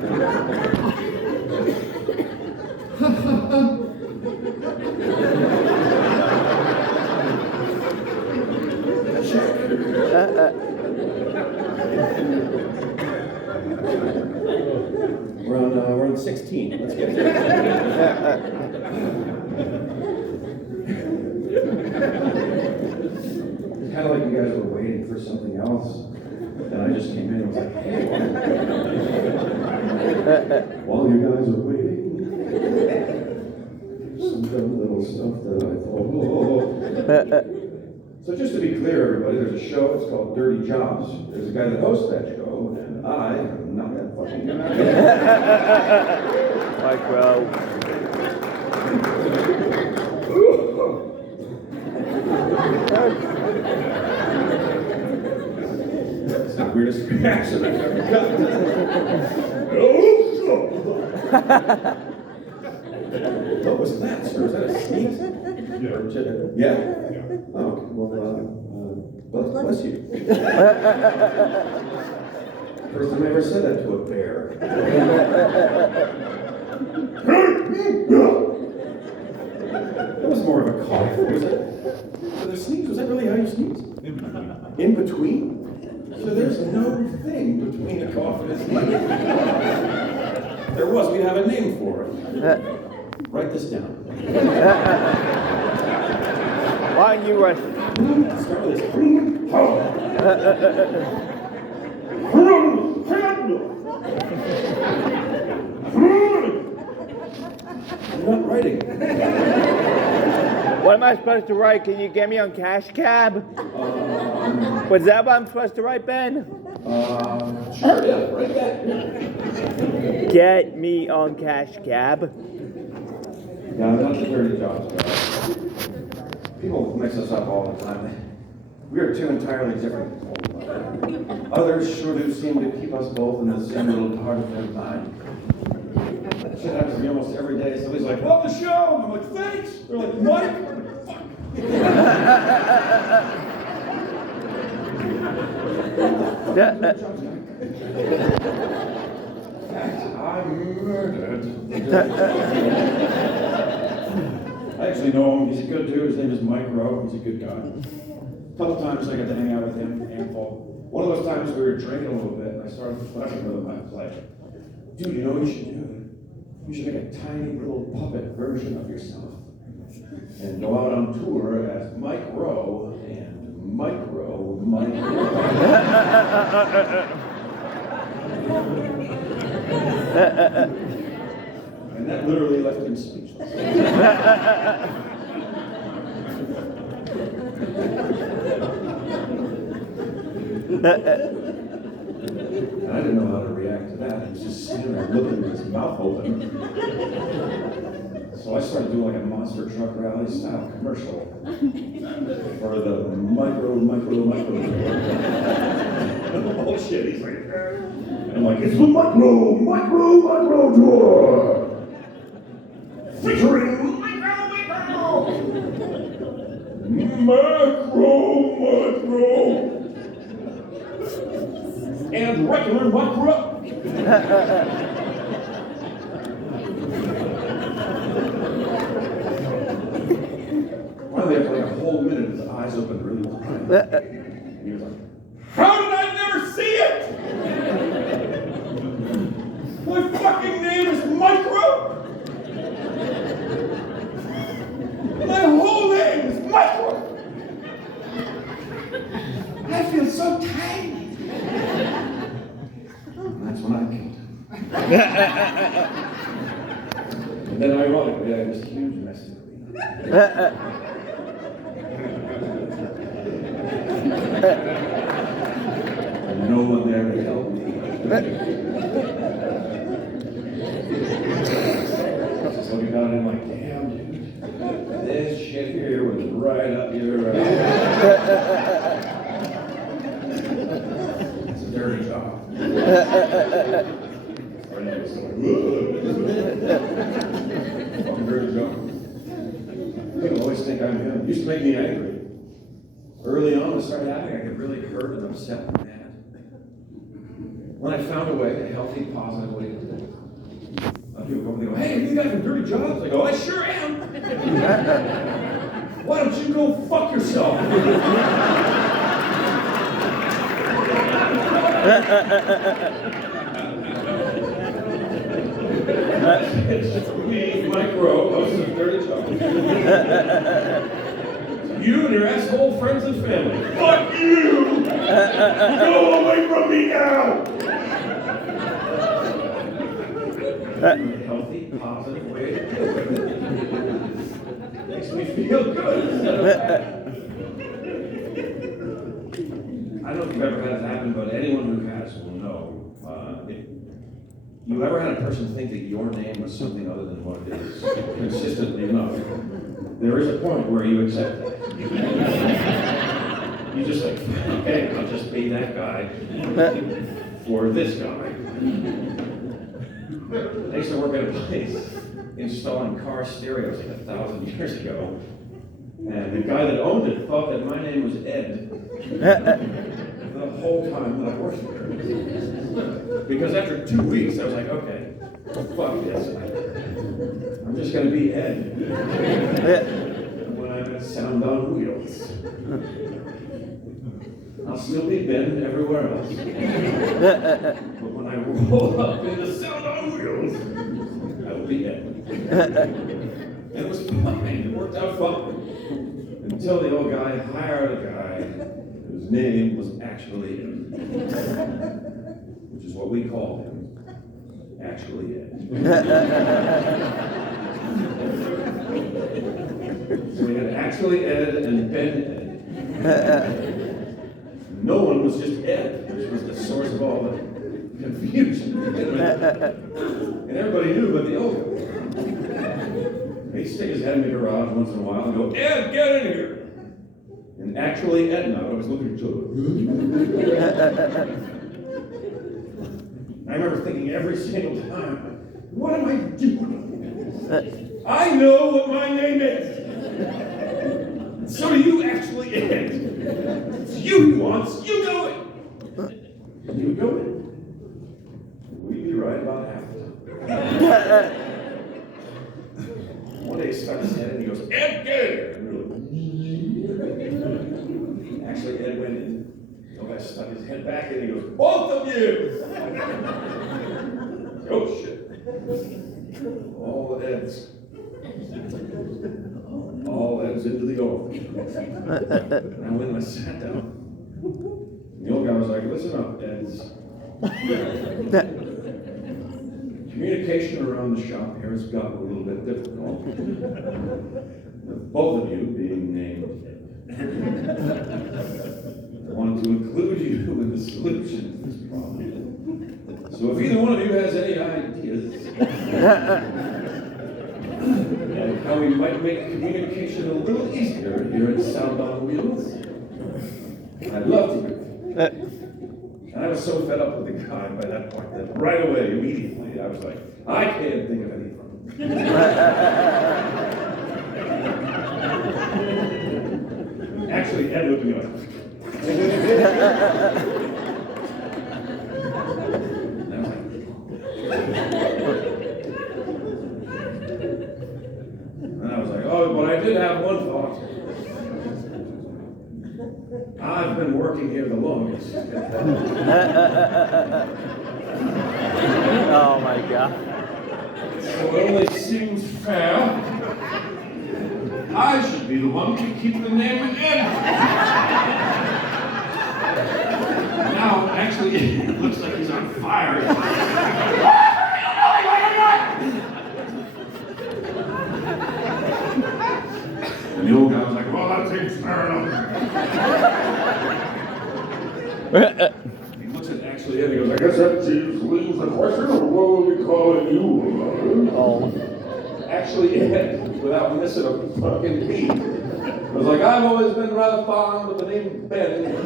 We're on 16. Let's get there. It's kind of like you guys were waiting for something else, and I just came in and was like, hey, while you guys are waiting, some dumb little stuff that I thought, So just to be clear, everybody, there's a show, it's called Dirty Jobs. There's a guy that hosts that show, and I am not that fucking guy. Micro. That's the weirdest reaction I've ever gotten. What was that, sir? Was that a sneeze? Yeah? Oh, okay. Well, bless you. First time I ever said that to a bear. That was more of a cough. Was it? The sneeze, was that really how you sneeze? In between? So there's no thing between a cough and a sneeze. There was, we'd have a name for it. Write this down. Why don't you write? Start with this. I'm not writing. What am I supposed to write? Can you get me on Cash Cab? Was that what I'm supposed to write, Ben? Sure, yeah, write that. Get me on Cash Cab. Yeah, I'm not the dirty jobs guy. People mix us up all the time. We are two entirely different people. Others sure do seem to keep us both in the same little part of their mind. Shit happens to me almost every day. Somebody's like, love the show! And I'm like, thanks! They're like, what? Fuck! I'm murdered. I actually know him. He's a good dude. His name is Mike Rowe. He's a good guy. A couple times I got to hang out with him, a handful. One of those times we were drinking a little bit, and I started flirting with him. I was like, dude, you know what you should do? You should make a tiny little puppet version of yourself and go out on tour as Mike Rowe and Mike Rowe, Mike Rowe. And that literally left him speechless. And I didn't know how to react to that. He was just standing there looking with his mouth open. So I started doing like a monster truck rally style commercial for the micro. Oh shit, he's like, and I'm like, it's the micro tour. Featuring micro. And regular micro. Finally, after like a whole minute, his eyes opened really wide. He was like, how did I never see it? My fucking name is Micro. My whole name is Micro. I feel so tiny. And that's when I killed him. And then ironically, I had this huge mess to clean up. And no one there to help me. Just looking down and I'm like, damn, dude. This shit here was right up your It's a dirty job. Fucking dirty job. People always think I'm him. It used to make me angry. Early on, when I started acting, I get really hurt and upset and mad. When I found a way, a healthy, positive way to do it. jobs? I go, I sure am. Why don't you go fuck yourself? It's me, Micro, host of Dirty Talk. You and your asshole friends and family. Fuck you! Go away from me now! A healthy, positive way to do it. Makes me feel good instead of bad. I don't know if you've ever had it happen, but anyone who has will know. If you ever had a person think that your name was something other than what it is, consistently enough, there is a point where you accept that. You just like, okay, I'll just be that guy for this guy. I used to work at a place installing car stereos like 1,000 years ago, and the guy that owned it thought that my name was Ed the whole time that I worked there. Because after 2 weeks, I was like, okay, fuck this. I'm just going to be Ed when I'm at Sound on Wheels. I'll still be Ben everywhere else. But when I roll up in the Sound on Wheels, I will be Ed. And it was fine. It worked out fine. Until the old guy hired a guy whose name was actually Ed. Which is what we call him. Actually Ed. So we had actually Ed and Ben Ed. No one was just Ed, which was the source of all the confusion. And everybody knew but the old guy. He'd stick his head in the garage once in a while and go, Ed, get in here! And actually Ed and I was looking at each other. I remember thinking every single time, what am I doing? I know what my name is! So do you actually Ed. It's you he wants, you go it! You go it. We'd be right about half the time. One day he stuck his head in and he goes, Ed, get in here! And we were like, actually, Ed went in. The guy stuck his head back in and he goes, both of you! Oh, shit. All Eds. All Eds into the office. And I went and I sat down. And the old guy was like, listen up, Eds. Communication around the shop here has gotten a little bit difficult. With both of you being named. I wanted to include you in the solution to this problem. So if either one of you has any ideas of how we might make communication a little easier here at Sound on Wheels, I'd love to hear it. And I was so fed up with the guy by that point that right away, immediately, I was like, I can't think of anything. Actually, Ed looked at me like, and I was like, oh, but I did have one thought. I've been working here the longest. Oh my God. So it only seems fair. I should be the one to keep the name Ed. Now, actually, it looks like he's on fire. And the old guy was like, well, that seems fair enough. He looks at actually Ed and he goes, I guess that leaves the question of what will we call you? Oh. Actually Ed, without missing a fucking beat, was like, I've always been rather fond of the name Ben.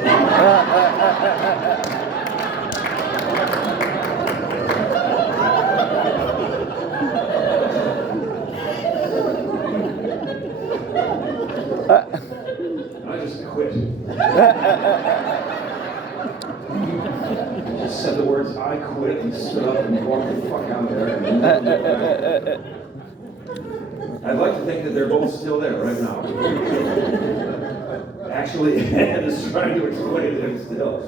I just quit. Just said the words, I quit, and stood up and walked the fuck out of there. I'd like to think that they're both still there right now. Actually, Ed is trying to explain to him still.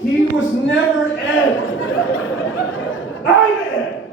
He was never Ed! I'm Ed!